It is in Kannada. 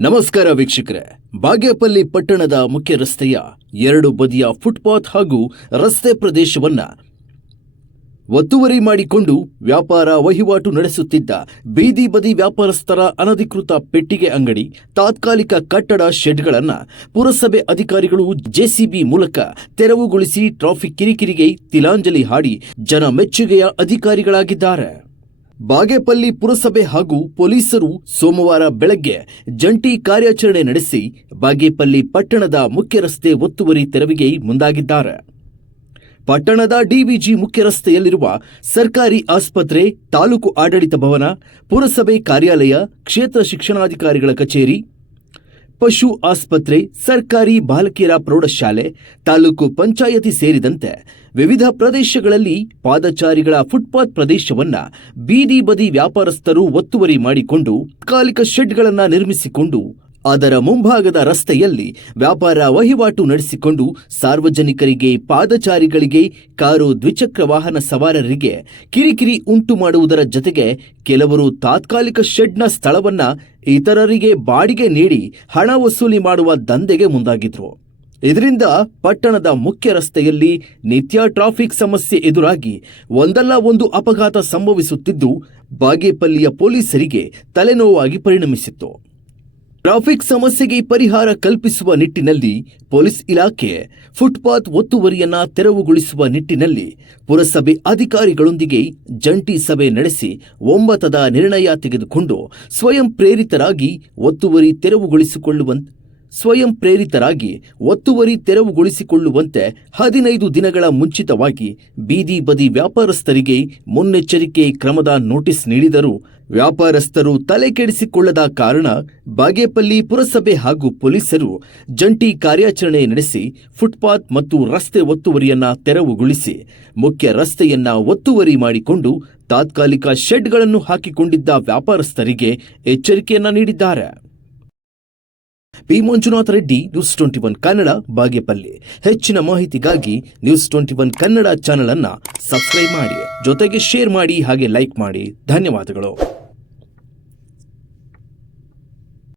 ನಮಸ್ಕಾರ ವೀಕ್ಷಕರೇ. ಬಾಗೇಪಲ್ಲಿ ಪಟ್ಟಣದ ಮುಖ್ಯ ರಸ್ತೆಯ ಎರಡು ಬದಿಯ ಫುಟ್ಪಾತ್ ಹಾಗೂ ರಸ್ತೆ ಪ್ರದೇಶವನ್ನ ಒತ್ತುವರಿ ಮಾಡಿಕೊಂಡು ವ್ಯಾಪಾರ ವಹಿವಾಟು ನಡೆಸುತ್ತಿದ್ದ ಬೀದಿ ಬದಿ ವ್ಯಾಪಾರಸ್ಥರ ಅನಧಿಕೃತ ಪೆಟ್ಟಿಗೆ ಅಂಗಡಿ, ತಾತ್ಕಾಲಿಕ ಕಟ್ಟಡ ಶೆಡ್ಗಳನ್ನು ಪುರಸಭೆ ಅಧಿಕಾರಿಗಳು ಜೆಸಿಬಿ ಮೂಲಕ ತೆರವುಗೊಳಿಸಿ ಟ್ರಾಫಿಕ್ ಕಿರಿಕಿರಿಗೆ ತಿಲಾಂಜಲಿ ಹಾಡಿ ಜನ ಮೆಚ್ಚುಗೆಯ ಅಧಿಕಾರಿಗಳಾಗಿದ್ದಾರೆ. ಬಾಗೇಪಲ್ಲಿ ಪುರಸಭೆ ಹಾಗೂ ಪೊಲೀಸರು ಸೋಮವಾರ ಬೆಳಗ್ಗೆ ಜಂಟಿ ಕಾರ್ಯಾಚರಣೆ ನಡೆಸಿ ಬಾಗೇಪಲ್ಲಿ ಪಟ್ಟಣದ ಮುಖ್ಯ ರಸ್ತೆ ಒತ್ತುವರಿ ತೆರವಿಗೆ ಮುಂದಾಗಿದ್ದಾರೆ. ಪಟ್ಟಣದ ಡಿವಿಜಿ ಮುಖ್ಯ ರಸ್ತೆಯಲ್ಲಿರುವ ಸರ್ಕಾರಿ ಆಸ್ಪತ್ರೆ, ತಾಲೂಕು ಆಡಳಿತ ಭವನ, ಪುರಸಭೆ ಕಾರ್ಯಾಲಯ, ಕ್ಷೇತ್ರ ಶಿಕ್ಷಣಾಧಿಕಾರಿಗಳ ಕಚೇರಿ ಪಶು ಆಸ್ಪತ್ರೆ, ಸರ್ಕಾರಿ ಬಾಲಕಿಯರ ಪ್ರೌಢಶಾಲೆ, ತಾಲೂಕು ಪಂಚಾಯತಿ ಸೇರಿದಂತೆ ವಿವಿಧ ಪ್ರದೇಶಗಳಲ್ಲಿ ಪಾದಚಾರಿಗಳ ಫುಟ್ಪಾತ್ ಪ್ರದೇಶವನ್ನ ಬೀದಿ ಬದಿ ವ್ಯಾಪಾರಸ್ಥರು ಒತ್ತುವರಿ ಮಾಡಿಕೊಂಡು, ಕಾಲಿಕ ಶೆಡ್ಗಳನ್ನು ನಿರ್ಮಿಸಿಕೊಂಡು ಅದರ ಮುಂಭಾಗದ ರಸ್ತೆಯಲ್ಲಿ ವ್ಯಾಪಾರ ವಹಿವಾಟು ನಡೆಸಿಕೊಂಡು ಸಾರ್ವಜನಿಕರಿಗೆ ಪಾದಚಾರಿಗಳಿಗೆ, ಕಾರು ದ್ವಿಚಕ್ರ ವಾಹನ ಸವಾರರಿಗೆ ಕಿರಿಕಿರಿ ಉಂಟು ಮಾಡುವುದರ ಜತೆಗೆ ಕೆಲವರು ತಾತ್ಕಾಲಿಕ ಶೆಡ್ನ ಸ್ಥಳವನ್ನ ಇತರರಿಗೆ ಬಾಡಿಗೆ ನೀಡಿ ಹಣ ವಸೂಲಿ ಮಾಡುವ ದಂಧೆಗೆ ಮುಂದಾಗಿದ್ರು. ಇದರಿಂದ ಪಟ್ಟಣದ ಮುಖ್ಯ ರಸ್ತೆಯಲ್ಲಿ ನಿತ್ಯ ಟ್ರಾಫಿಕ್ ಸಮಸ್ಯೆ ಎದುರಾಗಿ ಒಂದಲ್ಲ ಒಂದು ಅಪಘಾತ ಸಂಭವಿಸುತ್ತಿದ್ದು, ಬಾಗೇಪಲ್ಲಿಯ ಪೊಲೀಸರಿಗೆ ತಲೆನೋವಾಗಿ ಪರಿಣಮಿಸಿತ್ತು. ಟ್ರಾಫಿಕ್ ಸಮಸ್ಯೆಗೆ ಪರಿಹಾರ ಕಲ್ಪಿಸುವ ನಿಟ್ಟಿನಲ್ಲಿ ಪೊಲೀಸ್ ಇಲಾಖೆ ಫುಟ್ಪಾತ್ ಒತ್ತುವರಿಯನ್ನ ತೆರವುಗೊಳಿಸುವ ನಿಟ್ಟಿನಲ್ಲಿ ಪುರಸಭೆ ಅಧಿಕಾರಿಗಳೊಂದಿಗೆ ಜಂಟಿ ಸಭೆ ನಡೆಸಿ ಒಂಬತ್ತದ ನಿರ್ಣಯ ತೆಗೆದುಕೊಂಡು ಸ್ವಯಂ ಪ್ರೇರಿತರಾಗಿ ಒತ್ತುವರಿ ತೆರವುಗೊಳಿಸಿಕೊಳ್ಳುವಂತೆ ಸ್ವಯಂ ಪ್ರೇರಿತರಾಗಿ ಒತ್ತುವರಿ ತೆರವುಗೊಳಿಸಿಕೊಳ್ಳುವಂತೆ ಹದಿನೈದು ದಿನಗಳ ಮುಂಚಿತವಾಗಿ ಬೀದಿ ಬದಿ ವ್ಯಾಪಾರಸ್ಥರಿಗೆ ಮುನ್ನೆಚ್ಚರಿಕೆ ಕ್ರಮದ ನೋಟಿಸ್ ನೀಡಿದರೂ ವ್ಯಾಪಾರಸ್ಥರು ತಲೆಕೆಡಿಸಿಕೊಳ್ಳದ ಕಾರಣ ಬಾಗೇಪಲ್ಲಿ ಪುರಸಭೆ ಹಾಗೂ ಪೊಲೀಸರು ಜಂಟಿ ಕಾರ್ಯಾಚರಣೆ ನಡೆಸಿ ಫುಟ್ಪಾತ್ ಮತ್ತು ರಸ್ತೆ ಒತ್ತುವರಿಯನ್ನ ತೆರವುಗೊಳಿಸಿ ಮುಖ್ಯ ರಸ್ತೆಯನ್ನ ಒತ್ತುವರಿ ಮಾಡಿಕೊಂಡು ತಾತ್ಕಾಲಿಕ ಶೆಡ್ಗಳನ್ನು ಹಾಕಿಕೊಂಡಿದ್ದ ವ್ಯಾಪಾರಸ್ಥರಿಗೆ ಎಚ್ಚರಿಕೆಯನ್ನ ನೀಡಿದ್ದಾರೆ. P Manjunatha Reddy, news twenty one Kannada Bagepalli. ಹೆಚ್ಚಿನ ಮಾಹಿತಿಗಾಗಿ news twenty one Kannada channel ಅನ್ನ ಸಬ್ಸ್ಕ್ರೈಬ್ ಮಾಡಿ, ಜೊತೆಗೆ ಶೇರ್ ಮಾಡಿ ಹಾಗೆ ಲೈಕ್ ಮಾಡಿ. ಧನ್ಯವಾದಗಳು.